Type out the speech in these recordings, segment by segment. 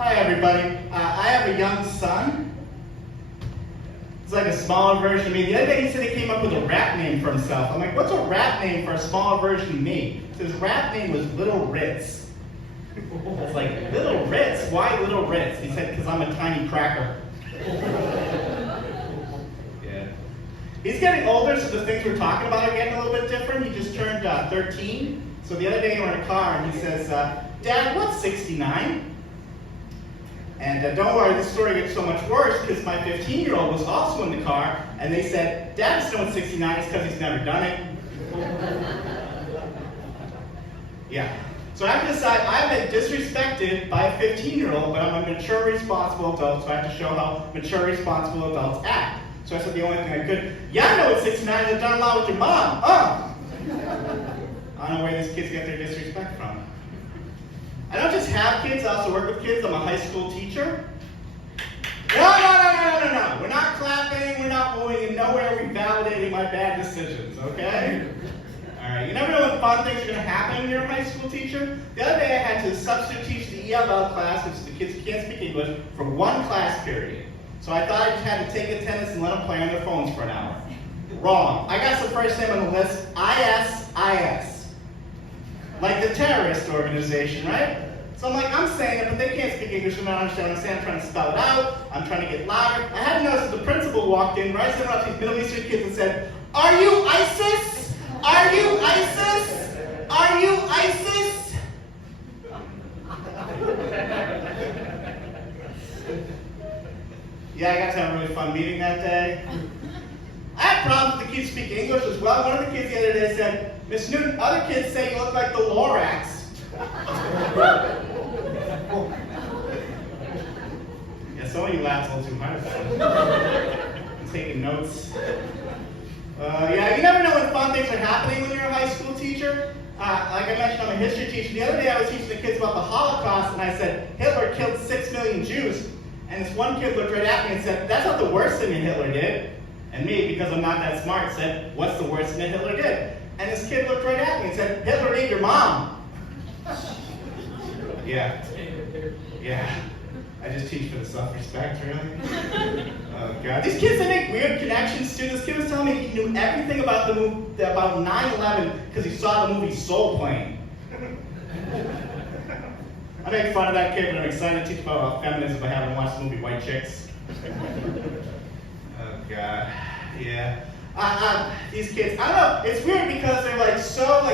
Hi everybody. I have a young son. It's like a smaller version of me. The other day he said he came up with a rap name for himself. I'm like, what's a rap name for a smaller version of me? So his rap name was Little Ritz. I was like, Little Ritz? Why Little Ritz? He said, because I'm a tiny cracker. Yeah. He's getting older, so the things we're talking about are getting a little bit different. He just turned 13. So the other day we were in a car and he says, Dad, what's 69? And don't worry, this story gets so much worse because my 15-year-old was also in the car and they said, Dad doesn't know what 69 is because he's never done it. Yeah. So I have to decide, I've been disrespected by a 15-year-old, but I'm a mature, responsible adult, so I have to show how mature, responsible adults act. So I said the only thing I could, yeah, I know what 69 is, I've done a lot with your mom. I don't know where these kids get their disrespect from. I don't just have kids, I also work with kids. I'm a high school teacher. No. We're not clapping, we're not wooing, and nowhere are we validating my bad decisions, okay? All right, you never know when fun things are going to happen when you're a high school teacher. The other day I had to substitute teach the ELL class, which is the kids who can't speak English, for one class period. So I thought I just had to take attendance and let them play on their phones for an hour. Wrong. I got some first name on the list, ISIS. Like the terrorist organization, right? So I'm like, I'm saying it, but they can't speak English, and I don't understand what I'm saying. I'm trying to spell it out, I'm trying to get louder. I hadn't noticed that the principal walked in, right? So up these Middle Eastern kids and said, Are you ISIS? Are you ISIS? Are you ISIS? Yeah, I got to have a really fun meeting that day. I had problems with the kids speaking English as well. One of the kids the other day said, Miss Newton, other kids say you look like the Lorax. Yeah, some of you laughed a little too hard about it. I'm taking notes. Yeah, you never know when fun things are happening when you're a high school teacher. Like I mentioned, I'm a history teacher. The other day I was teaching the kids about the Holocaust, and I said, Hitler killed 6 million Jews. And this one kid looked right at me and said, that's not the worst thing that Hitler did. And me, because I'm not that smart, said, what's the worst thing that Hitler did? And this kid looked right at me and said, Hitler ate your mom. Yeah. I just teach for the self-respect, really. Oh God, these kids, they make weird connections too. This kid was telling me he knew everything about the movie, about 9/11 because he saw the movie Soul Plane. I make fun of that kid, but I'm excited to teach about feminism by having watched the movie White Chicks. Oh God, yeah. These kids, I don't know, it's weird because they're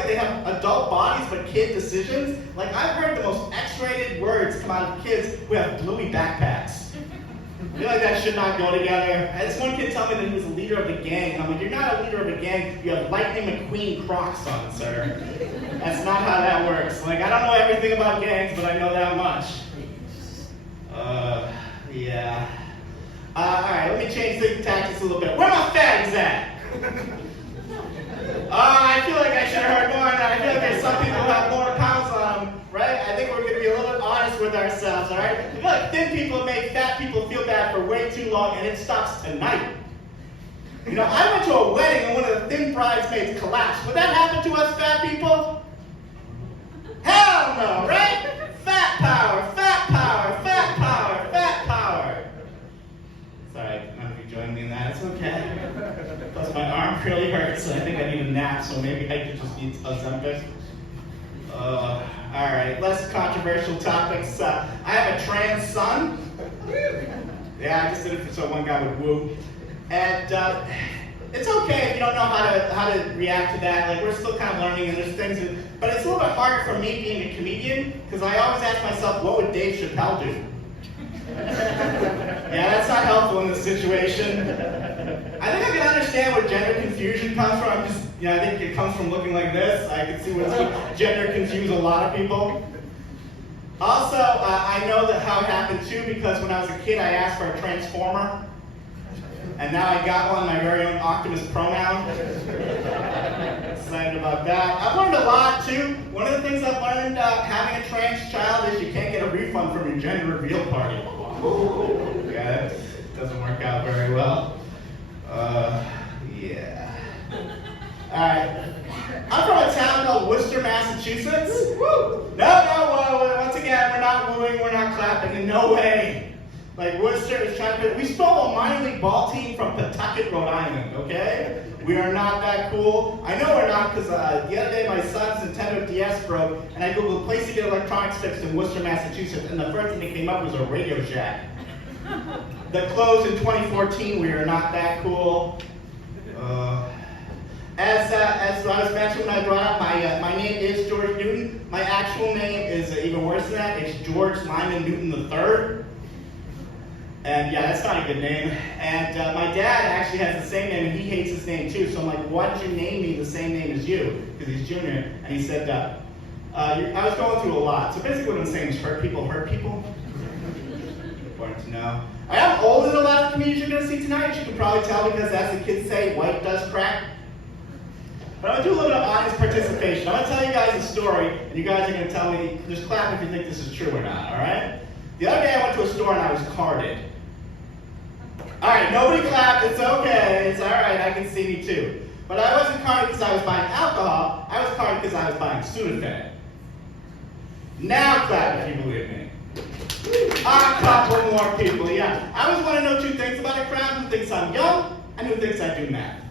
they have adult bodies but kid decisions. Like, I've heard the most X-rated words come out of kids who have bluey backpacks. I feel like that should not go together. And this one kid told me that he was a leader of the gang, and I'm like, you're not a leader of a gang, you have Lightning McQueen Crocs on, sir. That's not how that works. Like, I don't know everything about gangs, but I know that much. Yeah. Alright, let me change the tactics a little bit. Where my fags at? I feel like I should have heard more on that. I feel like there's some people who have more pounds on them, right? I think we're going to be a little bit honest with ourselves, alright? I feel like thin people make fat people feel bad for way too long, and it stops tonight. You know, I went to a wedding and one of the thin bridesmaids collapsed. Would that happen to us fat people? Hell no, right? Fat power, fat power, fat power, fat power. Sorry, none of you joined me in that. It's okay. Plus, my arm really hurts, and I think I need a nap, so maybe I could just need Ozempic. Alright, less controversial topics. I have a trans son. Yeah, I just did it so one guy would woo. And it's okay if you don't know how to react to that. Like, we're still kind of learning, and there's things but it's a little bit harder for me being a comedian, because I always ask myself, what would Dave Chappelle do? Yeah, that's not helpful in this situation. I think I can understand where gender confusion comes from. I think it comes from looking like this. I can see where gender confuse a lot of people. Also, I know that how it happened too, because when I was a kid, I asked for a transformer. And now I got one, my very own Optimus pronoun. Excited about that. I've learned a lot too. One of the things I've learned having a trans child is you can't get a refund from your gender reveal party. Yeah, that doesn't work out very well. Yeah. Alright. I'm from a town called Worcester, Massachusetts. Woo! No, once again, we're not wooing, we're not clapping, and no way. Like Worcester is trying to, we stole a minor league ball team from Pawtucket, Rhode Island, okay? We are not that cool. I know we're not because the other day my son's Nintendo DS broke and I Googled place to get electronics fixed in Worcester, Massachusetts, and the first thing that came up was a Radio Shack. That closed in 2014. We are not that cool. As I was mentioning when I brought up, my name is George Newton. My actual name is even worse than that. It's George Lyman Newton III. And yeah, that's not a good name. And my dad actually has the same name, and he hates his name too. So I'm like, why did you name me the same name as you? Because he's junior. And he said, I was going through a lot. So basically what I'm saying is hurt people hurt people. Important to know. I am older than a lot of comedians you're going to see tonight. As you can probably tell because as the kids say, white does crack. But I'm going to do a little bit of audience participation. I'm going to tell you guys a story, and you guys are going to tell me, just clap if you think this is true or not, all right? The other day I went to a store and I was carded. All right, nobody clapped. It's okay. It's all right. I can see me too. But I wasn't carded because I was buying alcohol. I was carded because I was buying Sudafed. Now clap if you believe me. A couple more people, yeah. I always want to know two things about a crowd: who thinks I'm young and who thinks I do math.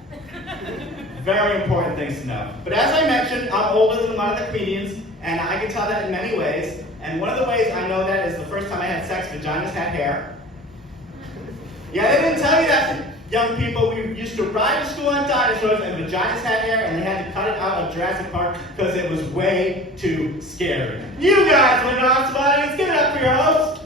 Very important things to know. But as I mentioned, I'm older than a lot of the comedians, and I can tell that in many ways. And one of the ways I know that is the first time I had sex, vaginas had hair. Yeah, they didn't tell you that, young people. We used to ride to school on dinosaurs, and vaginas had hair, and they had to cut it out of Jurassic Park because it was way too scary. You guys were an awesome audience. Give it up for your host.